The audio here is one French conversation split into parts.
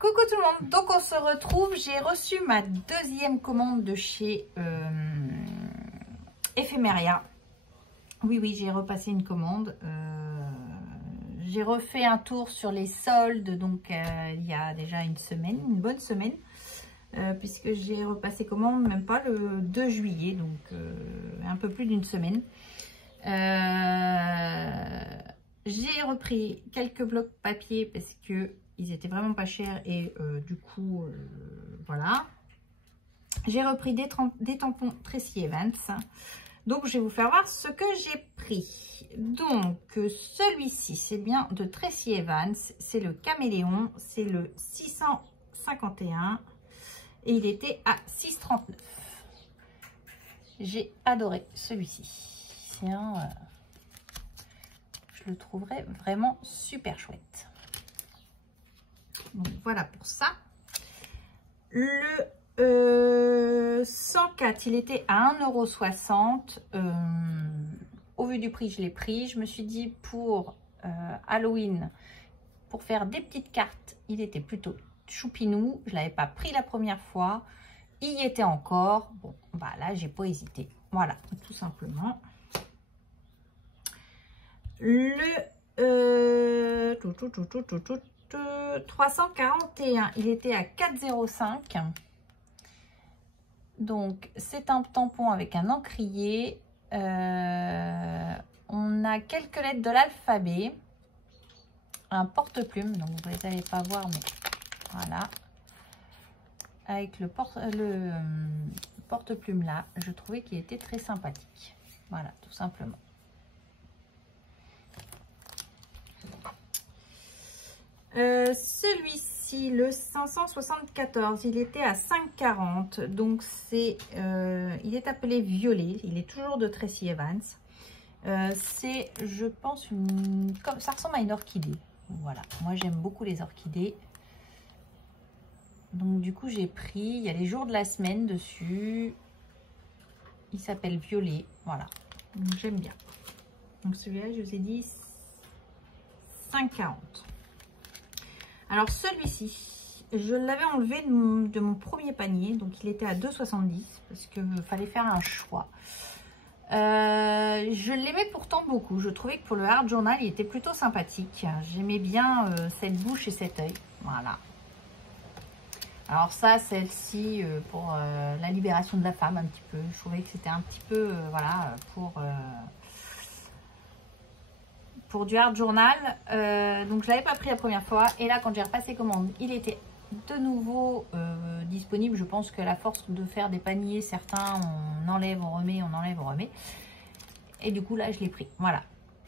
Coucou tout le monde, donc on se retrouve, j'ai reçu ma deuxième commande de chez Ephemeria. Oui, j'ai repassé une commande, j'ai refait un tour sur les soldes, donc il y a déjà une bonne semaine, puisque j'ai repassé commande même pas le 2 juillet, donc un peu plus d'une semaine. J'ai repris quelques blocs papier parce que ils étaient vraiment pas chers et du coup voilà. J'ai repris des tampons Tracy Evans. Donc je vais vous faire voir ce que j'ai pris. Donc celui-ci c'est bien de Tracy Evans, c'est le caméléon, c'est le 651 et il était à 6,39. J'ai adoré celui-ci. C'est un je le trouverais vraiment super chouette. Donc voilà pour ça. Le 104, il était à 1,60 €. Au vu du prix, je l'ai pris. Je me suis dit pour Halloween, pour faire des petites cartes, il était plutôt choupinou. Je ne l'avais pas pris la première fois. Il y était encore. Bon, bah là, j'ai pas hésité. Voilà, tout simplement. Le 341, il était à 4,05 €. Donc, c'est un tampon avec un encrier. On a quelques lettres de l'alphabet. Un porte-plume. Donc, vous n'allez pas voir, mais voilà. Avec le porte-plume là, je trouvais qu'il était très sympathique. Voilà, tout simplement. Celui-ci, le 574, il était à 5,40 €. Donc, il est appelé violet. Il est toujours de Tracy Evans. C'est, je pense, comme ça ressemble à une orchidée. Voilà, moi j'aime beaucoup les orchidées. Donc, du coup, j'ai pris. Il y a les jours de la semaine dessus. Il s'appelle violet. Voilà, j'aime bien. Donc, celui-là, je vous ai dit 5,40 €. Alors celui-ci, je l'avais enlevé de mon premier panier, donc il était à 2,70 € parce qu'il fallait faire un choix. Je l'aimais pourtant beaucoup, je trouvais que pour le Art Journal, il était plutôt sympathique. J'aimais bien cette bouche et cet œil, voilà. Alors ça, celle-ci, pour la libération de la femme un petit peu, je trouvais que c'était un petit peu, voilà, pour du Art Journal, donc je l'avais pas pris la première fois et là quand j'ai repassé commande il était de nouveau disponible. Je pense que la force de faire des paniers, certains on enlève, on remet, on enlève, on remet, et du coup là je l'ai pris, voilà,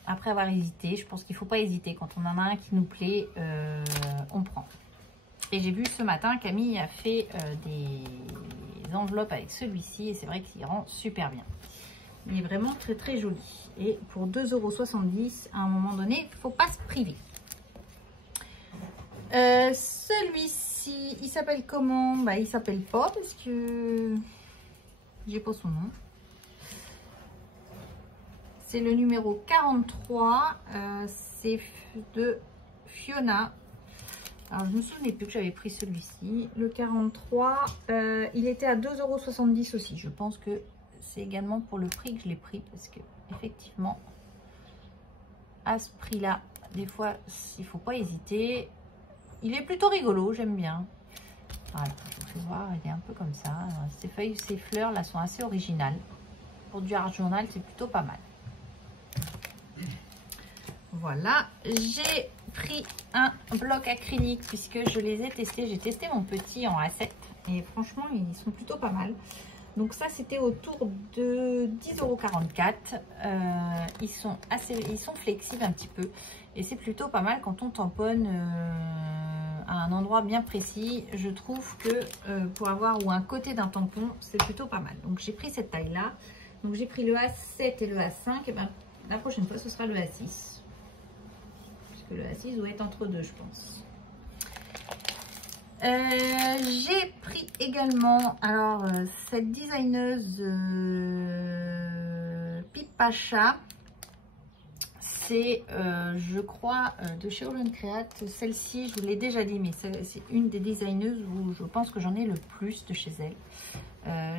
après avoir hésité. Je pense qu'il faut pas hésiter quand on en a un qui nous plaît, on prend. Et j'ai vu ce matin Camille a fait des enveloppes avec celui-ci et c'est vrai qu'il rend super bien. Il est vraiment très très joli. Et pour 2,70 €, à un moment donné, il ne faut pas se priver. Celui-ci, il s'appelle comment? Bah, il s'appelle pas parce que j'ai pas son nom. C'est le numéro 43. C'est de Fiona. Alors, je me souvenais plus que j'avais pris celui-ci. Le 43, il était à 2,70 € aussi. Je pense que c'est également pour le prix que je l'ai pris parce que effectivement à ce prix là, des fois il faut pas hésiter. Il est plutôt rigolo, j'aime bien. Voilà, je vous fais voir, il est un peu comme ça. Ces feuilles, ces fleurs là sont assez originales. Pour du Art Journal, c'est plutôt pas mal. Voilà, j'ai pris un bloc acrylique puisque je les ai testés. J'ai testé mon petit en A7 et franchement ils sont plutôt pas mal. Donc ça c'était autour de 10,44 €. Ils sont flexibles un petit peu et c'est plutôt pas mal quand on tamponne à un endroit bien précis. Je trouve que pour avoir ou un côté d'un tampon, c'est plutôt pas mal. Donc j'ai pris cette taille là. Donc j'ai pris le A7 et le A5. Et ben la prochaine fois ce sera le A6. Puisque le A6 doit être entre deux, je pense. J'ai pris également alors cette designeuse Pipacha. c'est, je crois, de chez All Create. Celle-ci, je vous l'ai déjà dit, mais c'est une des designeuses où je pense que j'en ai le plus de chez elle.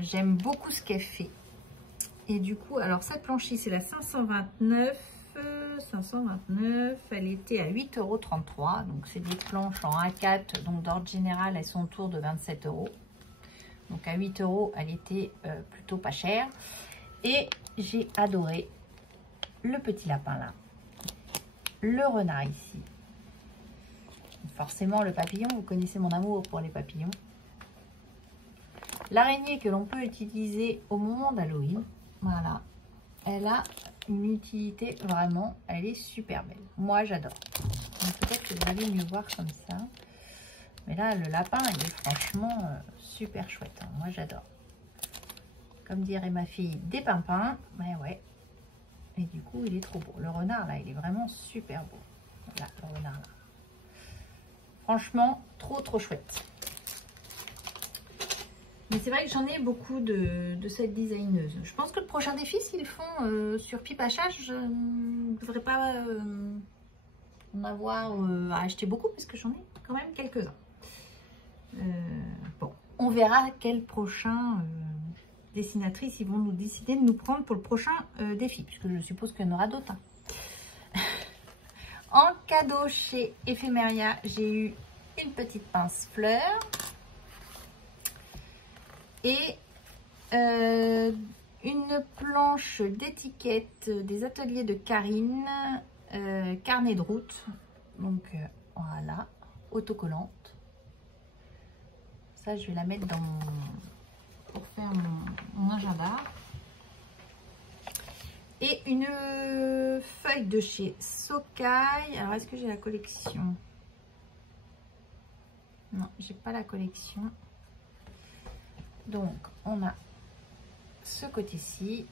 J'aime beaucoup ce qu'elle fait. Et du coup, alors cette planche-ci, c'est la 529. 529, elle était à 8,33 €. Donc c'est des planches en A4, donc d'ordre général, elles sont autour de 27 €. Donc à 8 €, elle était plutôt pas chère. Et j'ai adoré le petit lapin là, le renard ici. Forcément le papillon, vous connaissez mon amour pour les papillons. L'araignée que l'on peut utiliser au moment d'Halloween, voilà. Elle a une utilité vraiment, elle est super belle. Moi j'adore. Peut-être que vous allez mieux voir comme ça. Mais là le lapin il est franchement super chouette. Hein. Moi j'adore. Comme dirait ma fille, des pimpins. Mais ouais. Et du coup il est trop beau. Le renard là il est vraiment super beau. Voilà le renard là. Franchement trop chouette. Mais c'est vrai que j'en ai beaucoup de cette designeuse. Je pense que le prochain défi, s'ils font sur pipe à chat, je ne devrais pas en avoir à acheter beaucoup parce que j'en ai quand même quelques-uns. Bon, on verra quel prochain dessinatrice ils vont nous décider de nous prendre pour le prochain défi, puisque je suppose qu'il y en aura d'autres. Hein. En cadeau chez Ephemeria, j'ai eu une petite pince fleur. Et une planche d'étiquette des ateliers de Karine, carnet de route. Donc voilà, autocollante. Ça, je vais la mettre dans pour faire mon agenda. Et une feuille de chez Sokai. Alors, est-ce que j'ai la collection? Non, j'ai pas la collection. Donc, on a ce côté-ci.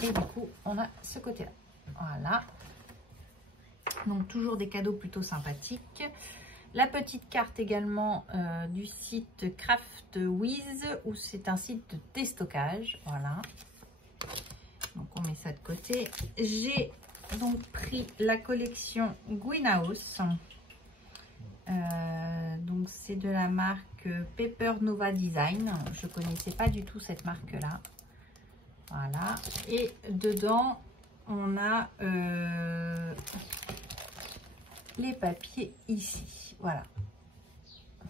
Et du coup, on a ce côté-là. Voilà. Donc, toujours des cadeaux plutôt sympathiques. La petite carte également du site Craftwiz, où c'est un site de déstockage. Voilà. Donc, on met ça de côté. J'ai donc pris la collection Greenhouse. Donc c'est de la marque Paper Nova Design. Je ne connaissais pas du tout cette marque là. Voilà. Et dedans on a les papiers ici. Voilà. On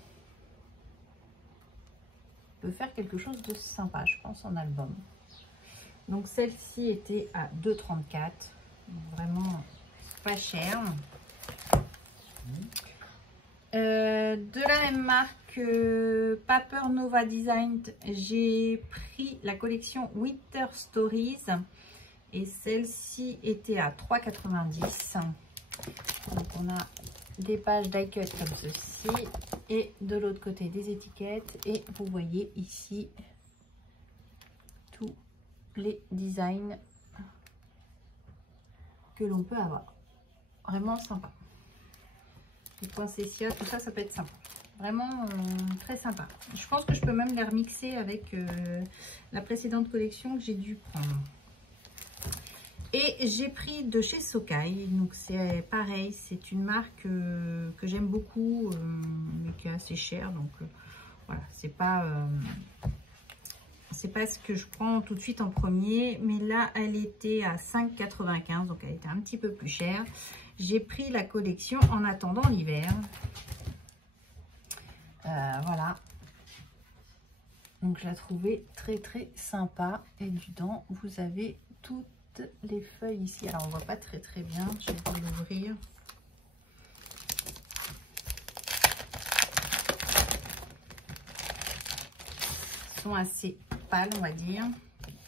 peut faire quelque chose de sympa, je pense, en album. Donc celle-ci était à 2,34 €. Vraiment pas cher. De la même marque Paper Nova Design, j'ai pris la collection Winter Stories et celle-ci était à 3,90 €. Donc on a des pages die cut comme ceci et de l'autre côté des étiquettes, et vous voyez ici tous les designs que l'on peut avoir. Vraiment sympa. Les poinsettias, tout ça, ça peut être sympa. Vraiment très sympa. Je pense que je peux même les remixer avec la précédente collection que j'ai dû prendre. Et j'ai pris de chez Sokai. Donc c'est pareil, c'est une marque que j'aime beaucoup, mais qui est assez chère. Donc voilà, c'est pas ce que je prends tout de suite en premier. Mais là, elle était à 5,95 €, donc elle était un petit peu plus chère. J'ai pris la collection En attendant l'hiver. Voilà. Donc je la trouvais très sympa. Et dedans, vous avez toutes les feuilles ici. Alors on voit pas très bien. Je vais vous l'ouvrir. Elles sont assez pâles, on va dire.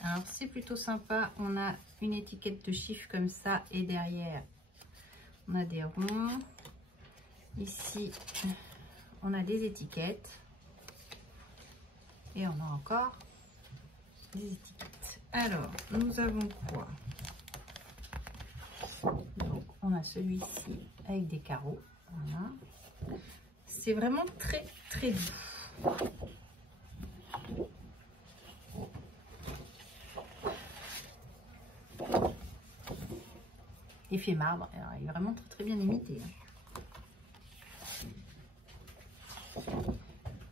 Alors c'est plutôt sympa. On a une étiquette de chiffres comme ça, et derrière on a des ronds. Ici, on a des étiquettes. Et on a encore des étiquettes. Alors, nous avons quoi? Donc, on a celui-ci avec des carreaux. Voilà. C'est vraiment très doux. effet marbre. Alors, il est vraiment très, très bien imité.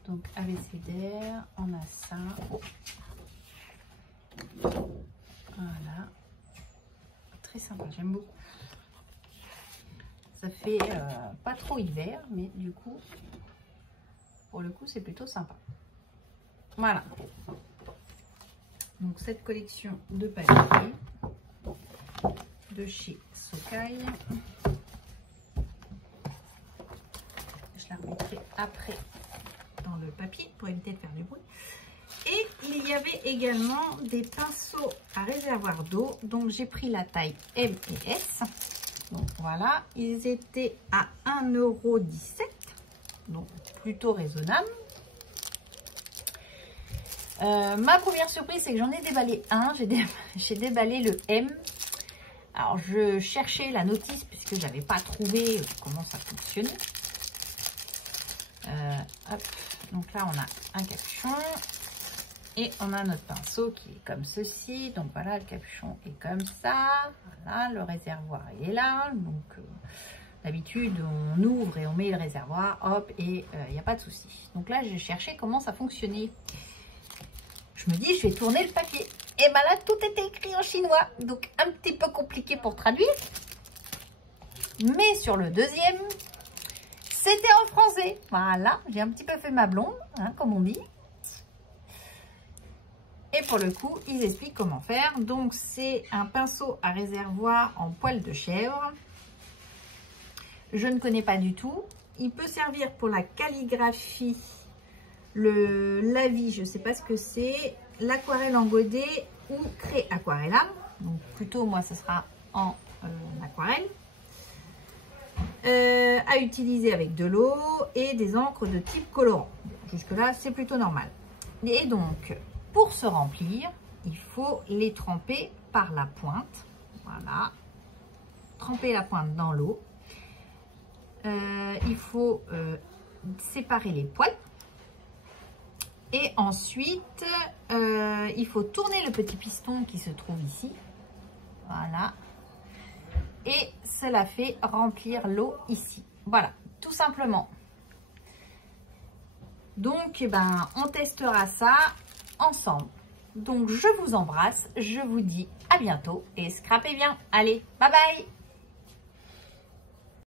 Donc abécédaire, on a ça. Oh. Voilà. Très sympa, j'aime beaucoup. Ça fait pas trop hiver, mais du coup, pour le coup, c'est plutôt sympa. Voilà. Donc cette collection de papier de chez Socai. Je la remettrai après dans le papier pour éviter de faire du bruit. Et il y avait également des pinceaux à réservoir d'eau. Donc j'ai pris la taille M et S. Donc voilà, ils étaient à 1,17 €. Donc plutôt raisonnable. Ma première surprise, c'est que j'en ai déballé un. J'ai déballé le M. Alors je cherchais la notice puisque je n'avais pas trouvé comment ça fonctionnait. Hop. Donc là on a un capuchon. Et on a notre pinceau qui est comme ceci. Donc voilà, le capuchon est comme ça. Voilà, le réservoir il est là. Donc d'habitude on ouvre et on met le réservoir, hop, et il n'y a pas de souci. Donc là j'ai cherché comment ça fonctionnait. Je me dis je vais tourner le papier. Et ben là tout était écrit en chinois. Donc un petit peu compliqué pour traduire. Mais sur le deuxième, c'était en français. Voilà, j'ai un petit peu fait ma blonde, hein, comme on dit. Et pour le coup, ils expliquent comment faire. Donc, c'est un pinceau à réservoir en poil de chèvre. Je ne connais pas du tout. Il peut servir pour la calligraphie, la vie, je ne sais pas ce que c'est, l'aquarelle en godet ou craie aquarellable. Donc, plutôt, moi, ce sera en aquarelle. À utiliser avec de l'eau et des encres de type colorant. Jusque-là, c'est plutôt normal. Et donc, pour se remplir, il faut les tremper par la pointe. Voilà. Tremper la pointe dans l'eau. Il faut séparer les poils. Et ensuite, il faut tourner le petit piston qui se trouve ici. Voilà. Et cela fait remplir l'eau ici. Voilà, tout simplement. Donc, on testera ça ensemble. Donc, je vous embrasse. Je vous dis à bientôt et scrapez bien. Allez, bye bye!